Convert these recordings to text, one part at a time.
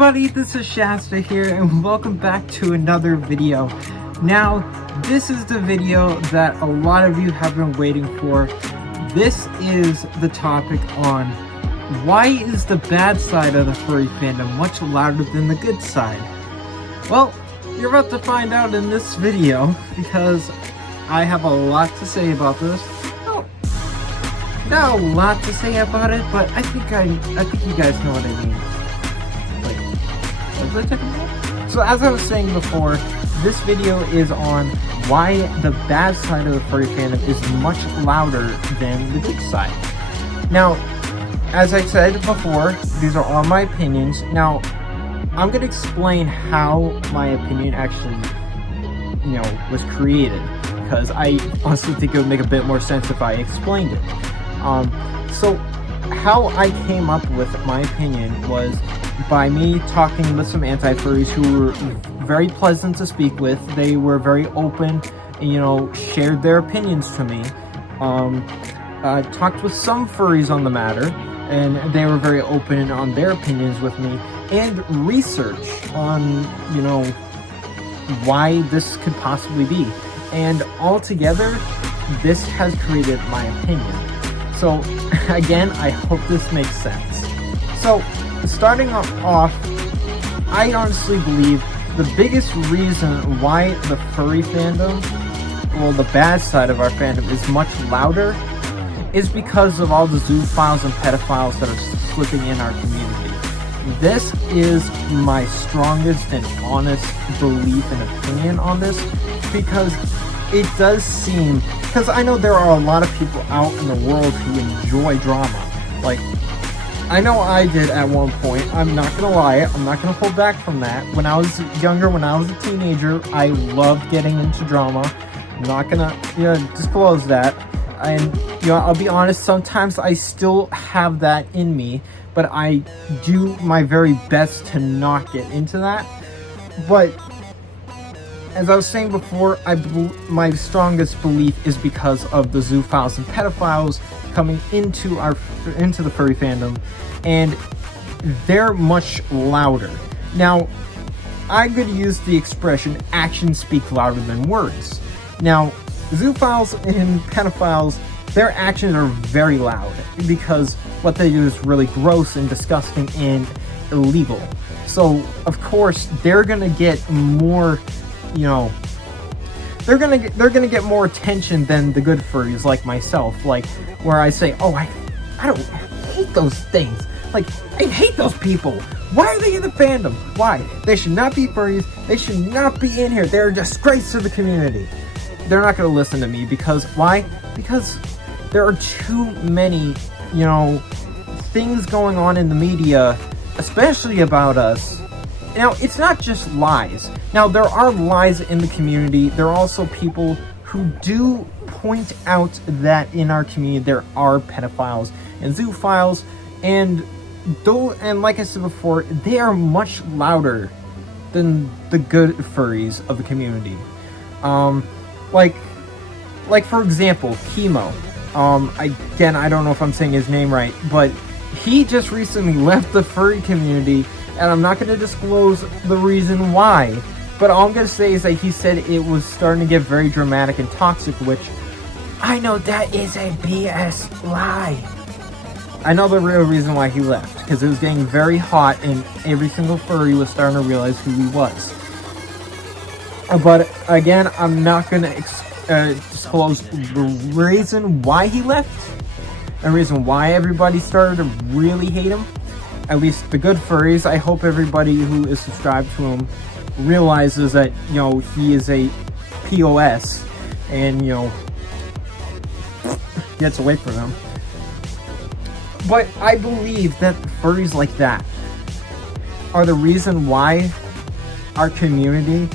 everybody, this is Shasta here and welcome back to another video. Now, this is the video that a lot of you have been waiting for. This is the topic on why is the bad side of the furry fandom much louder than the good side? Well, you're about to find out in this video because I have a lot to say about this. Not a lot to say about it, but I think you guys know what I mean. What was I talking about? So as I was saying before, this video is on why the bad side of the furry fandom is much louder than the good side. Now, as I said before, these are all my opinions. Now, I'm going to explain how my opinion actually, was created, because I honestly think it would make a bit more sense if I explained it. So how I came up with my opinion was by me talking with some anti-furries who were very pleasant to speak with. They were very open and, shared their opinions to me. I talked with some furries on the matter, and they were very open on their opinions with me, and research on, why this could possibly be. And altogether, this has created my opinion. So, again, I hope this makes sense. So, starting off, I honestly believe the biggest reason why the furry fandom, well, the bad side of our fandom, is much louder is because of all the zoophiles and pedophiles that are slipping in our community. This is my strongest and honest belief and opinion on this, because it does seem, because I know there are a lot of people out in the world who enjoy drama. Like, I know I did at one point. I'm not gonna lie, I'm not gonna hold back from that. When I was younger, when I was a teenager, I loved getting into drama. I'm not gonna, disclose that. And, I'll be honest, sometimes I still have that in me, but I do my very best to not get into that. But as I was saying before, my strongest belief is because of the zoophiles and pedophiles coming into the furry fandom, and they're much louder. Now, I'm going to use the expression actions speak louder than words. Now, zoophiles and pedophiles, their actions are very loud because what they do is really gross and disgusting and illegal. So, of course, they're going to get more they're gonna get more attention than the good furries like myself, like where I say, oh, I hate those things. Like, I hate those people. Why are they in the fandom? Why? They should not be furries. They should not be in here. They're a disgrace to the community. They're not gonna listen to me because why? Because there are too many, things going on in the media, especially about us. Now, it's not just lies. Now, there are lies in the community. There are also people who do point out that in our community there are pedophiles and zoophiles, and like I said before, they are much louder than the good furries of the community. Like for example, Chemo. Again, I don't know if I'm saying his name right, but he just recently left the furry community. And I'm not going to disclose the reason why, but all I'm going to say is that he said it was starting to get very dramatic and toxic, which I know that is a BS lie. I know the real reason why he left, because it was getting very hot and every single furry was starting to realize who he was. But again, I'm not going to disclose the reason why he left, the reason why everybody started to really hate him. At least the good furries. I hope everybody who is subscribed to him realizes that, he is a POS and, gets away from them. But I believe that furries like that are the reason why our community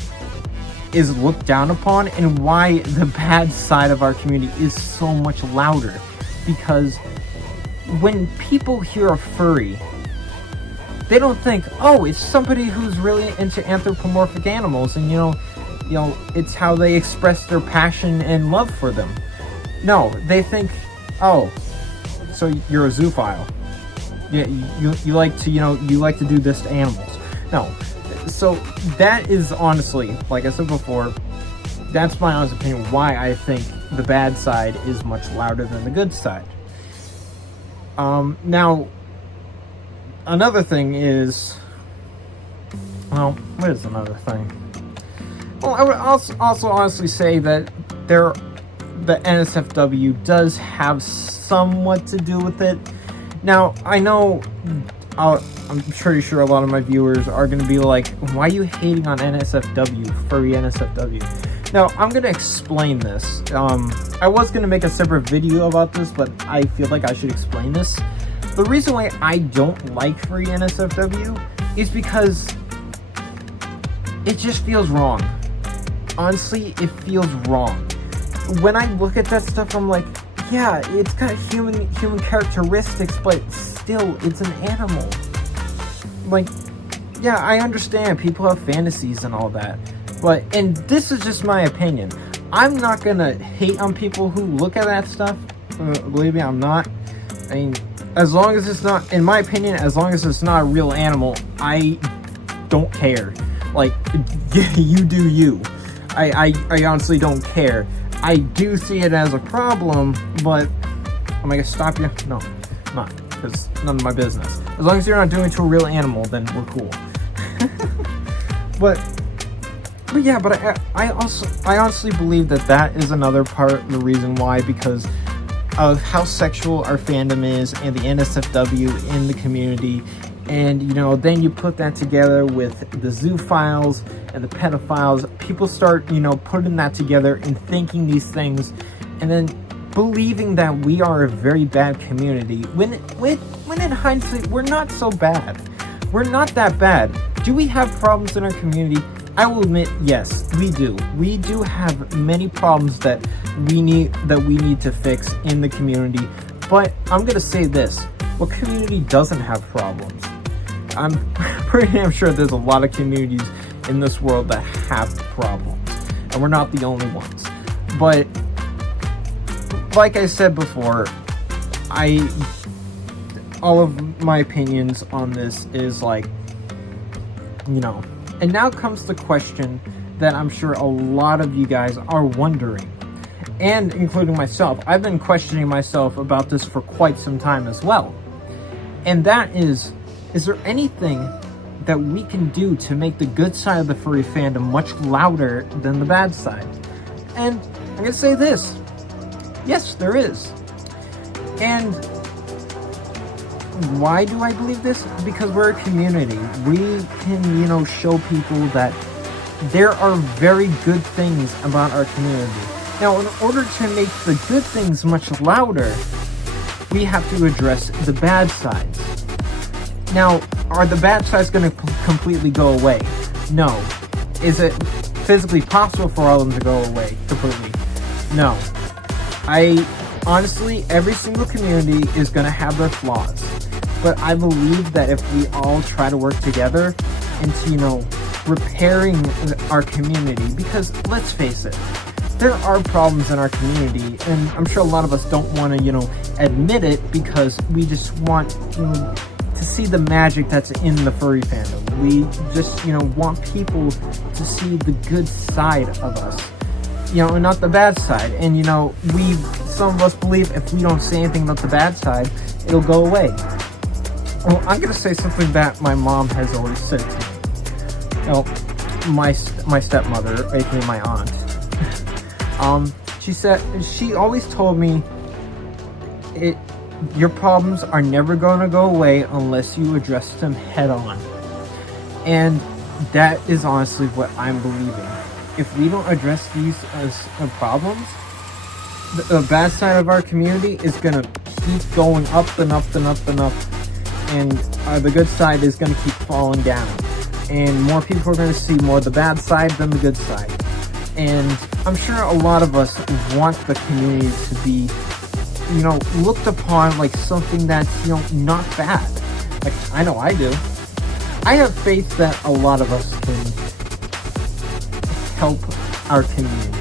is looked down upon and why the bad side of our community is so much louder. Because when people hear a furry, they don't think, oh, it's somebody who's really into anthropomorphic animals and, it's how they express their passion and love for them. No, they think, oh, so you're a zoophile. Yeah, you like to, you like to do this to animals. No. So that is honestly, like I said before, that's my honest opinion why I think the bad side is much louder than the good side. Now, another thing is, well, what is another thing? Well, I would also honestly say that the NSFW does have somewhat to do with it. Now, I know, I'm pretty sure a lot of my viewers are going to be like, why are you hating on NSFW, furry NSFW? Now, I'm going to explain this. I was going to make a separate video about this, but I feel like I should explain this. The reason why I don't like furry NSFW is because it just feels wrong. Honestly, it feels wrong. When I look at that stuff, I'm like, yeah, it's got human characteristics, but still, it's an animal. Like, yeah, I understand people have fantasies and all that, but, and this is just my opinion. I'm not gonna hate on people who look at that stuff. Believe me, I'm not. I mean, as long as it's not, in my opinion, as long as it's not a real animal, I don't care. Like, you do you. I honestly don't care. I do see it as a problem, but am I gonna stop you? No, I'm not, because none of my business. As long as you're not doing it to a real animal, then we're cool. but yeah, but I honestly believe that is another part of the reason why, because of how sexual our fandom is and the NSFW in the community. And, you know, then you put that together with the zoophiles and the pedophiles. People start, you know, putting that together and thinking these things, and then believing that we are a very bad community. When in hindsight, we're not so bad. We're not that bad. Do we have problems in our community? I will admit, yes, we do. We do have many problems that we need to fix in the community. But I'm gonna say this: what community doesn't have problems? I'm pretty damn sure there's a lot of communities in this world that have problems, and we're not the only ones. But like I said before, all of my opinions on this is like, you know. And now comes the question that I'm sure a lot of you guys are wondering, and including myself. I've been questioning myself about this for quite some time as well. And that is there anything that we can do to make the good side of the furry fandom much louder than the bad side? And I'm gonna say this: yes, there is. And why do I believe this? Because we're a community. We can, you know, show people that there are very good things about our community. Now, in order to make the good things much louder, we have to address the bad sides. Now, are the bad sides going to completely go away? No. Is it physically possible for all of them to go away completely? No. Honestly, every single community is going to have their flaws. But I believe that if we all try to work together into, you know, repairing our community, because let's face it, there are problems in our community, and I'm sure a lot of us don't want to, you know, admit it, because we just want, you know, to see the magic that's in the furry fandom. We just, you know, want people to see the good side of us, you know, and not the bad side. And, you know, some of us believe if we don't say anything about the bad side, it'll go away. Well, I'm going to say something that my mom has always said to me. You know, my stepmother, aka my aunt, she always told me, your problems are never going to go away unless you address them head on. And that is honestly what I'm believing. If we don't address these as problems, the bad side of our community is going to keep going up and up and up and up. And the good side is going to keep falling down. And more people are going to see more of the bad side than the good side. And I'm sure a lot of us want the community to be, you know, looked upon like something that's, you know, not bad. Like, I know I do. I have faith that a lot of us can help our community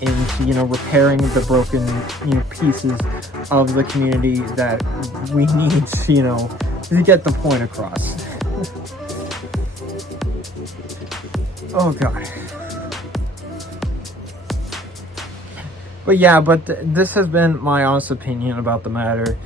in, you know, repairing the broken, you know, pieces of the community that we need, you know, to get the point across. Oh god. But yeah, this has been my honest opinion about the matter.